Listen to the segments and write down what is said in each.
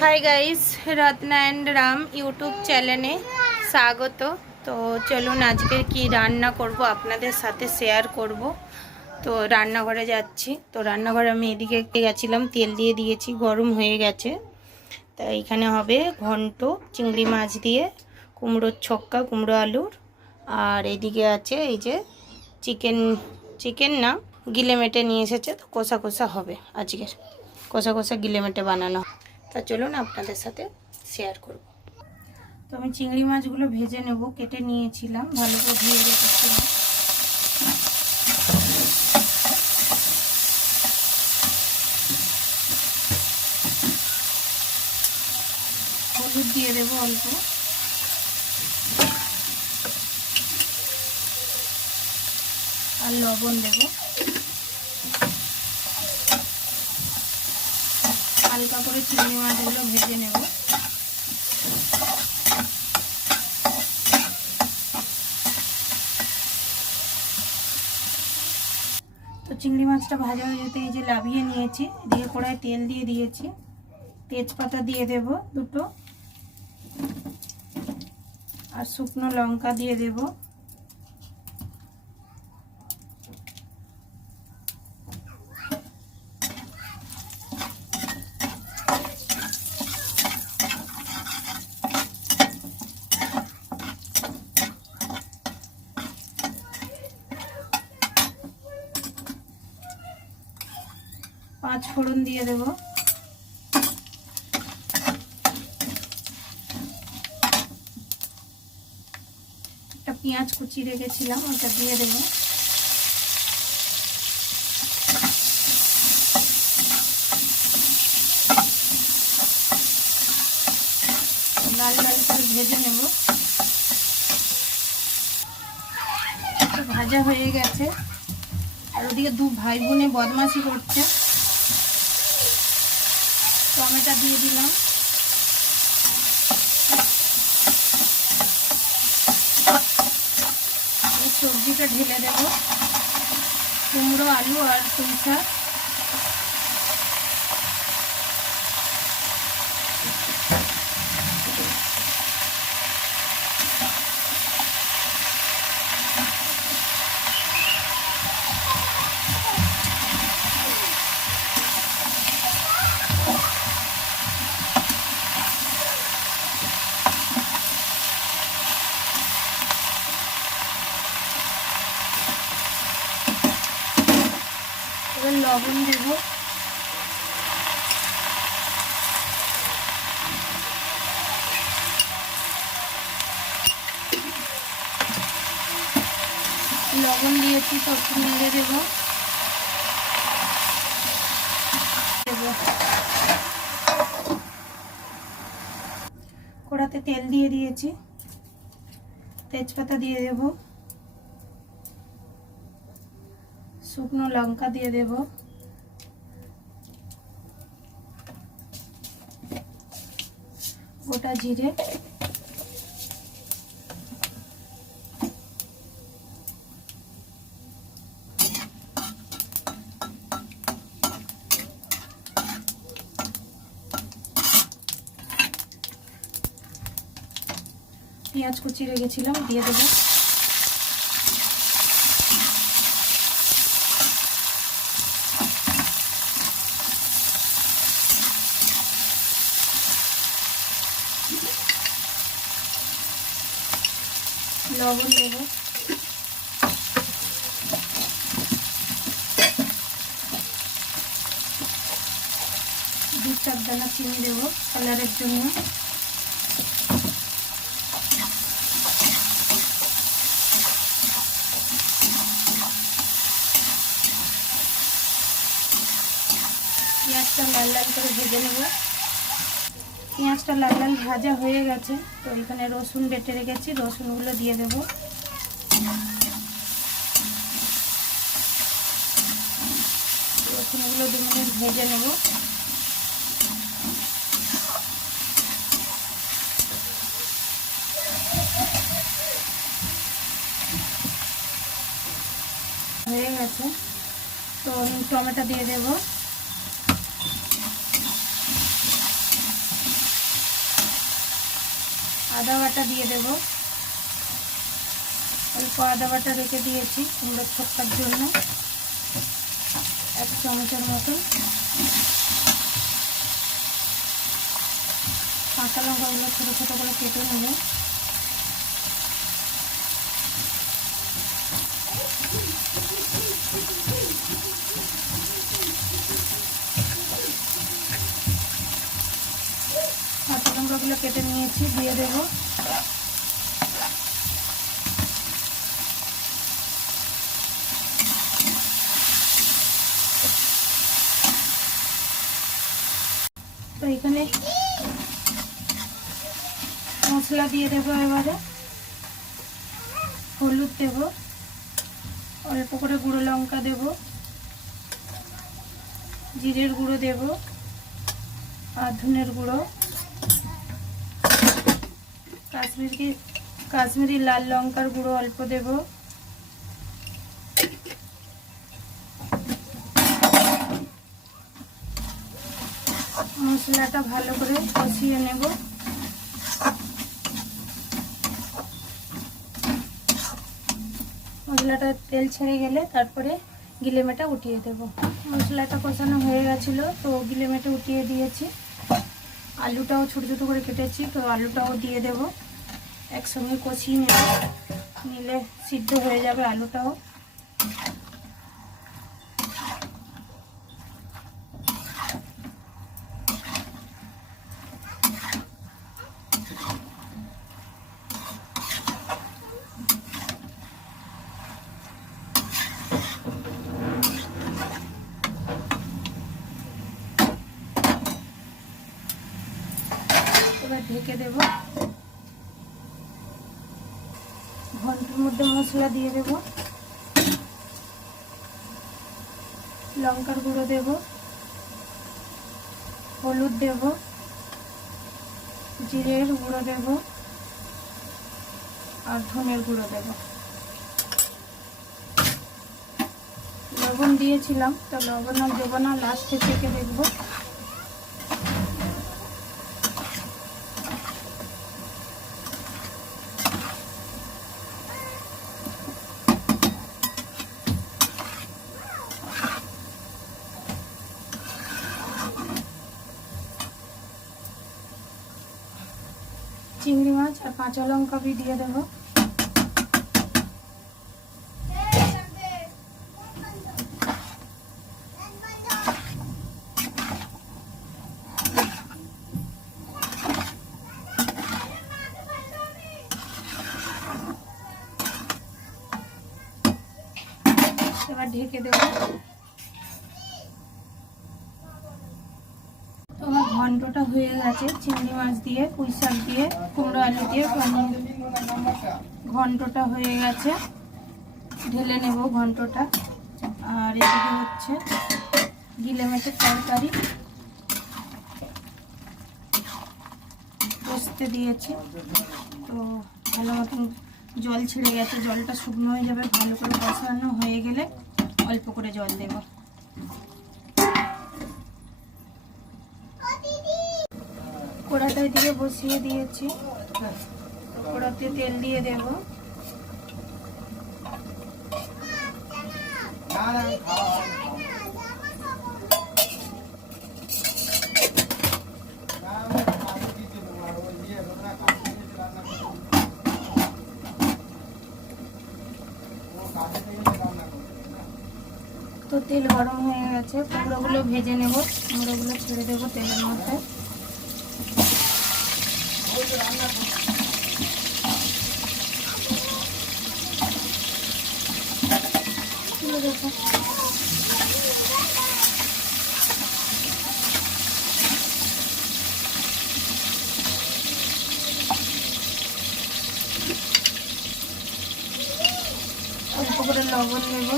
Hi guys, Ratna and Ram YouTube चैनले स्वागत। तो चलुन आज के कि रान्ना करब आपनादेर साथे शेयर करब। तो रान्नाघरे जाচ্ছি। तो रान्नाघरे आमी एदिके गेছিলাম, तेल दिए दिएছি, गरम হয়ে গেছে। तो এখানে হবে ঘন্ট চিংড়ি মাছ দিয়ে, কুমড়োর ছক্কা, কুমড়ো আলুর, আর এদিকে আছে এই যে চিকেন না গিলে মেটে নিয়ে এসেছে। তো কষা কষা হবে, আজকের কষা কষা গিলে মেটে বানানো। তা চলুন আপনাদের সাথে শেয়ার করব। তো আমি চিংড়ি মাছগুলো ভেজে নেব, কেটে নিয়েছিলাম, ভালো করে ধুয়ে রেখেছিলাম। হলুদ দিয়ে দেবো অল্প, আর লবণ দেবো। হালকা করে চিংড়ি মাছগুলো ভেজে নেব। তো চিংড়ি মাছটা ভাজা হয়ে যেতে এই যে লাভিয়ে নিয়েছি, দিয়ে কড়াই তেল দিয়ে দিয়েছি, তেজপাতা দিয়ে দেব দুটো, আর শুকনো লঙ্কা দিয়ে দেব। পাঁচ ফোড়ন দিয়ে দেব। একটা পেঁয়াজ কুচি রেখেছিলাম, ওটা দিয়ে দেব। লাল লাল করে ভেজে নেব। ভাজা হয়ে গেছে, আর ওদিকে দু ভাই বোনে বদমাশি করছে। টমেটো দিয়ে দিলাম, এই সবজিটা ঢেলে দেব। কুমড়ো, আলু আর পুঁই শাক। এবার লবণ দেব, লবণ দিয়েছি, তো একটু নেড়ে দেব। কড়াতে তেল দিয়ে দিয়েছি, তেজপাতা দিয়ে দেব, শুকনো লঙ্কা দিয়ে দেব, গোটা জিরে, পেঁয়াজ কুচি রেখেছিলাম, দিয়ে দেব। লবণ দেব, দু চার দানা চিনি দেব কালারের জন্য। পেঁয়াজটা লাল লাল করে ভেজে নেব। পেঁয়াজটা লাল লাল ভাজা হয়ে গেছে, তো এখানে রসুন বেটে রেখেছি, রসুনগুলো দিয়ে দেব। রসুনগুলো 2 মিনিট ভেজে নেব। হয়ে গেছে, তো আমি টমেটো দিয়ে দেব। আদা বাটা দিয়ে দেব, অল্প আদা বাটা রেখে দিয়েছি কুমড়োর ছক্কার জন্য, 1 চামচের মতন। কাঁচা লঙ্কাগুলো ছোটো ছোটো করে কেটে নেব। কাঁচা লঙ্কাগুলো কেটে নিয়েছি, দিয়ে দেব। তো এখানে মশলা দিয়ে দেব। এবারে হলুদ দেব, অল্প করে গুঁড়ো লঙ্কা দেব, জিরের গুঁড়ো দেব আর ধনের গুঁড়ো, কাশ্মীরি লাল লঙ্কার গুঁড়ো অল্প দেব, মশলাটা ভালো করে কষিয়ে নেব। মশলাটা তেল ছেড়ে গেলে তারপরে গিলে মেটে উঠিয়ে দেব। মশলাটা কষানো হয়ে গেছিলো, তো গিলে মেটে উঠিয়ে দিয়েছি। আলুটাও ছোটো ছোটো করে কেটেছি, তো আলুটাও দিয়ে দেব। একসঙ্গে কষিয়ে নেব, নিলে সিদ্ধ হয়ে যাবে আলুটাও। এবার ঢেকে দেব। ঘন্টার মধ্যে মশলা দিয়ে দেব, লঙ্কার গুঁড়ো দেব, হলুদ দেব, জিরের গুঁড়ো দেব আর ধনের গুঁড়ো দেব। লবণ দিয়েছিলাম, তো লবণ আর দেবো না, লাস্টে থেকে দেখবো। চিংড়ি মাছ আর কাঁচা লঙ্কা भी দিয়ে দেব। এবার ঢেকে দেব। আমার ঘন্টটা হয়ে গেছে, চিংড়ি মাছ দিয়ে, পুঁই শাক দিয়ে, কুমড়ো আলু দিয়ে ঘন্টটা হয়ে গেছে। ঢেলে নেব ঘন্টটা। আর এদিকে হচ্ছে গিলে মেটে তরকারি কষতে দিয়েছি, তো ভালো মতন জল ছেড়ে গেছে, জলটা শুকনো হয়ে যাবে। ভালো করে কষানো হয়ে গেলে অল্প করে জল দেব। কড়াটা এদিকে বসিয়ে দিয়েছি, কড়াতে তেল দিয়ে দেব। তো তেল গরম হয়ে গেছে, কুমড়োগুলো ভেজে নেব। কুমড়োগুলো ছেড়ে দেবো তেলের মধ্যে। অল্প করে লবণ নেব।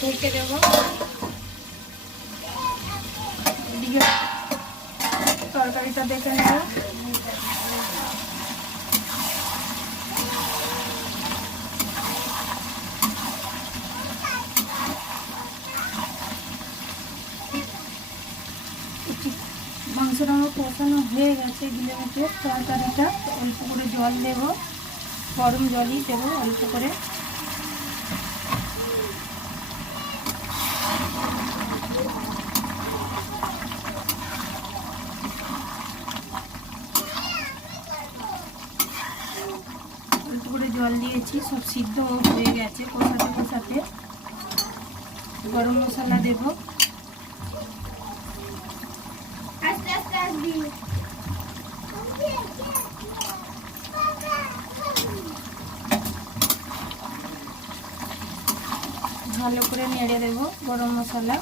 ঢেকে দেব। এদিকে তরকারিটা দেখে নেব। গিলে তরকারিটা। অল্প করে জল দেব, গরম জলই দেবো অল্প করে। অল্প করে জল দিয়েছি, সব সিদ্ধ হয়ে গেছে। কষাতে কষাতে গরম মশলা দেব, ভালো করে নেড়ে দেব গরম মশলা।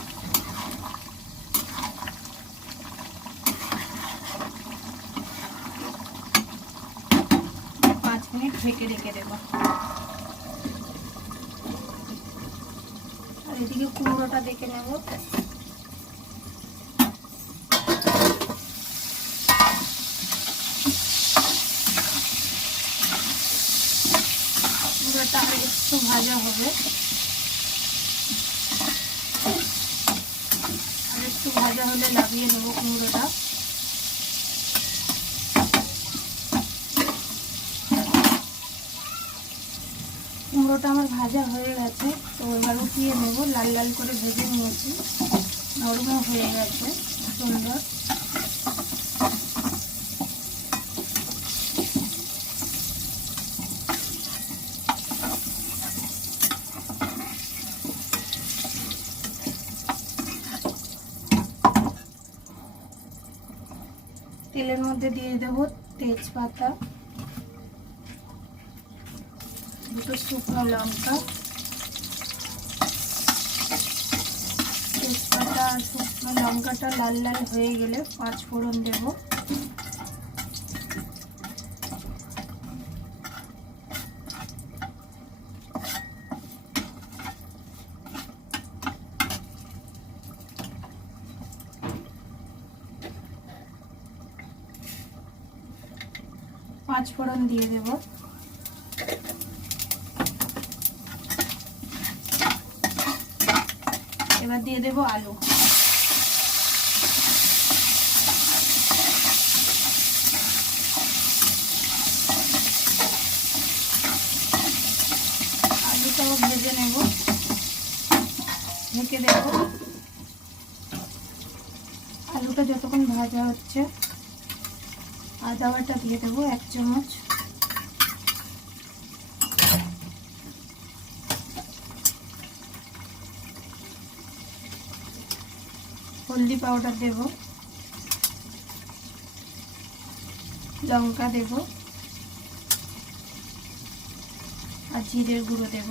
5 মিনিট ঢেকে রেখে দেব। আর এদিকে কুমড়োটা দেখে নেব। কুমড়োটা আর একটু ভাজা হবে, আর একটু ভাজা হলে নামিয়ে নেব কুমড়োটা। কুমড়োটা আমার ভাজা হয়ে গেছে, তো এবার উঠিয়ে নেব। লাল লাল করে ভেজে নিয়েছি, নরমও হয়ে গেছে সুন্দর। তেলের মধ্যে দিয়ে দেব তেজপাতা, 2 শুকনো লঙ্কা। তেজপাতা আর শুকনো লঙ্কাটা লাল লাল হয়ে গেলে 5 ফোড়ন দেব। ফোড়ন দিয়ে দেব। এবার দিয়ে দেব আলু। আলুটাও ভেজে নেব, ঢেকে দেব। আলুটা যতক্ষণ ভাজা হচ্ছে আদা বাটা দিয়ে দেবো 1 চামচ। হলদি পাউডার দেব, লঙ্কা দেব আর জিরের গুঁড়ো দেব।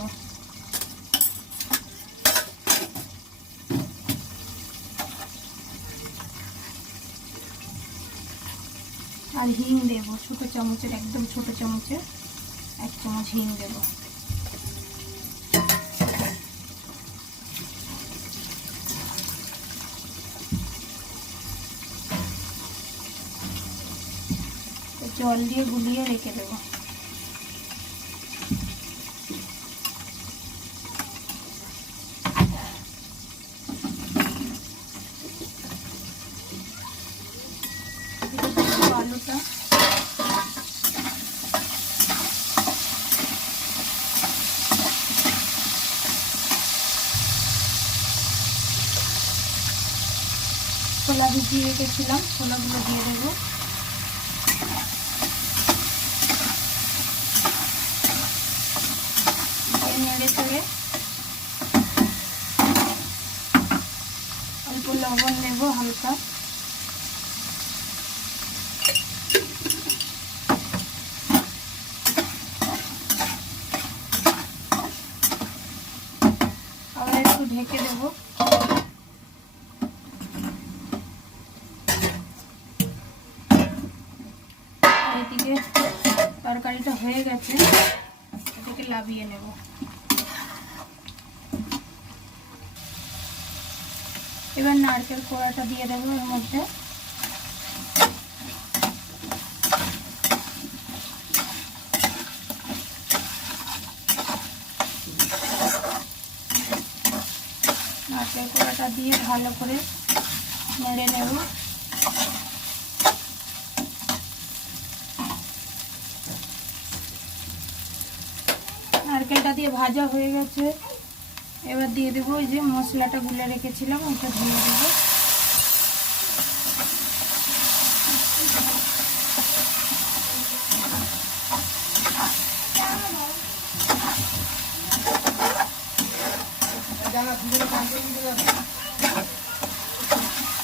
আর হিং দেব ছোট চামচের, একদম ছোট চামচের 1 চামচ হিং দেব। জল দিয়ে গুলিয়ে রেখে দেব। আলুটা ছোলা ভিজিয়ে রেখেছিলাম, ছোলাগুলো দিয়ে দেবো। নেড়ে চেড়ে অল্প লবণ দেব হালকা। আবার একটু ঢেকে দেব। এদিকে তরকারিটা হয়ে গেছে, এটাকে লাভিয়ে নেব। এবার নারকেল কোড়াটা দিয়ে দেবো এর মধ্যে। নারকেল কোড়াটা দিয়ে ভালো করে নেড়ে নেব। নারকেলটা দিয়ে ভাজা হয়ে গেছে। এবার দিয়ে দেবো ওই যে মশলাটা গুলে রেখেছিলাম, ওটা দিয়ে দেবো।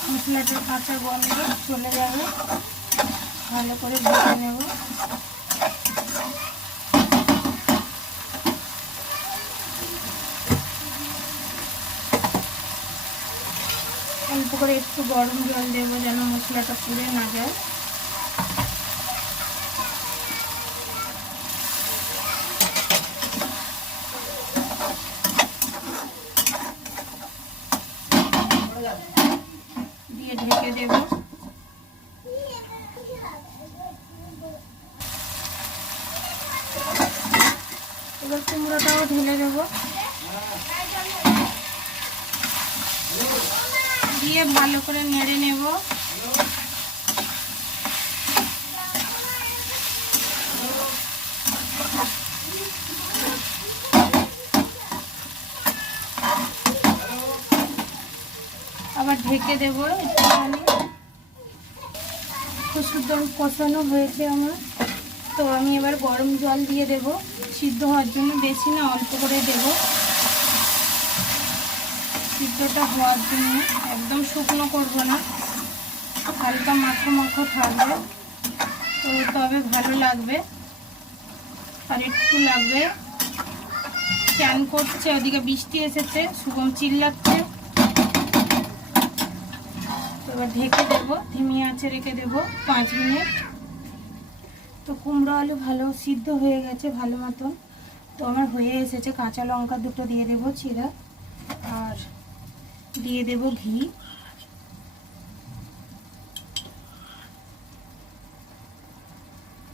মশলাটার কাঁচা গন্ধ চলে যাবে, ভালো করে ভেজে নেব। অল্প করে একটু গরম জল দেবো যেন মশলাটা পুড়ে না যায়। দিয়ে ঢেকে দেবো। এবার কুমড়োটাও ঢেলে দেবো, দিয়ে ভালো করে নেড়ে নেব। আবার ঢেকে দেব একটুখানি। সুদ্ধ কষানো হয়েছে আমার, তো আমি এবার গরম জল দিয়ে দেব সিদ্ধ হওয়ার জন্য। বেশি না, অল্প করে দেব সিদ্ধটা হওয়ার জন্য। একদম শুকনো করব না, হালকা মাখো মাখো থাকবে, তো তবে ভালো লাগবে। আর একটু লাগবে। চান করছে, ওদিকে বৃষ্টি এসেছে, শুভম চিল্লাচ্ছে। এবার ঢেকে দেবো, ধিমি আঁচে রেখে দেবো 5 মিনিট। তো কুমড়ো আলু ভালো সিদ্ধ হয়ে গেছে ভালো মতন, তো আমার হয়ে এসেছে। কাঁচা লঙ্কা দুটো দিয়ে দেবো চিরা, আর দিয়ে দেবো ঘি।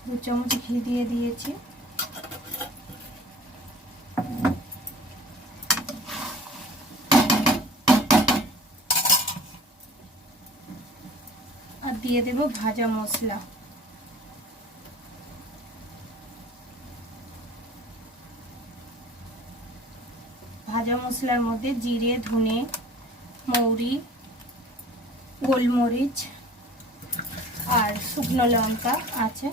দু চামচ ঘি দিয়ে দিয়েছি। আর দিয়ে দেবো ভাজা মশলা। ভাজা মশলার মধ্যে জিরে, ধনে, মৌরি, গোলমরিচ আর শুকনো লঙ্কা আছে।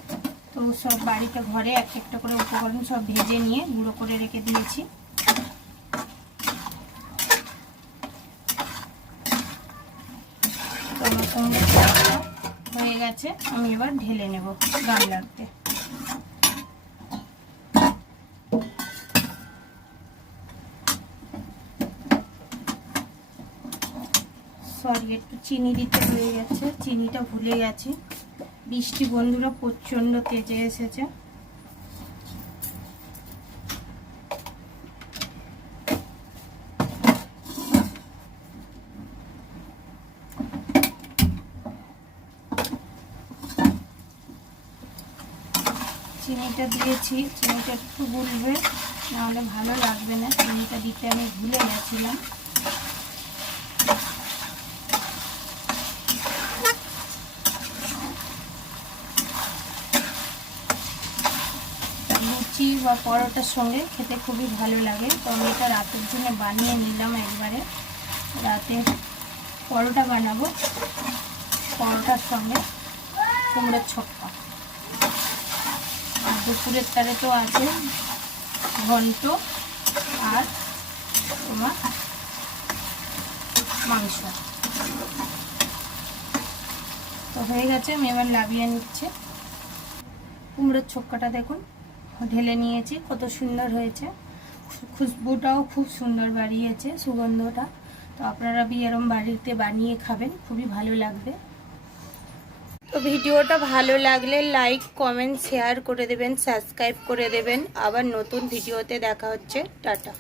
তো সব বাড়িতে ঘরে একটা করে উপকরণ সব ভেজে নিয়ে গুঁড়ো করে রেখে দিয়েছি। তো আমার কুমড়োটা হয়ে গেছে, আমি এবার ঢেলে নেব গামলাতে। সরি, একটু চিনি দিতে হয়ে গেছে, চিনিটা ভুলে গেছি। বৃষ্টি বন্ধুরা প্রচণ্ড তেজে এসেছে। চিনিটা দিয়েছি, চিনিটা একটু গুলবে, নাহলে ভালো লাগবে না। চিনিটা দিতে আমি ভুলে গেছিলাম। লুচি বা পরোটার সঙ্গে খেতে খুবই ভালো লাগে। তো আমি এটা রাতের জন্য বানিয়ে নিলাম একবারে। রাতে পরোটা বানাবো, পরোটার সঙ্গে কুমড়োর ছক্কা। আর দুপুরের তারে তো আছে ঘন্ট আর তোমার মাংস। তো হয়ে গেছে, আমি এবার নামিয়ে নিচ্ছি। কুমড়োর ছক্কাটা দেখুন ঢেলে নিয়েছি, কত সুন্দর হয়েছে। খুশবুটাও খুব সুন্দর বাড়িয়েছে, সুগন্ধটা। তো আপনারা এরকম বাড়িতে বানিয়ে খাবেন, খুবই ভালো লাগবে। তো ভিডিওটা ভালো লাগলে লাইক, কমেন্ট, শেয়ার করে দেবেন, সাবস্ক্রাইব করে দেবেন। আবার নতুন ভিডিওতে দেখা হচ্ছে। টাটা।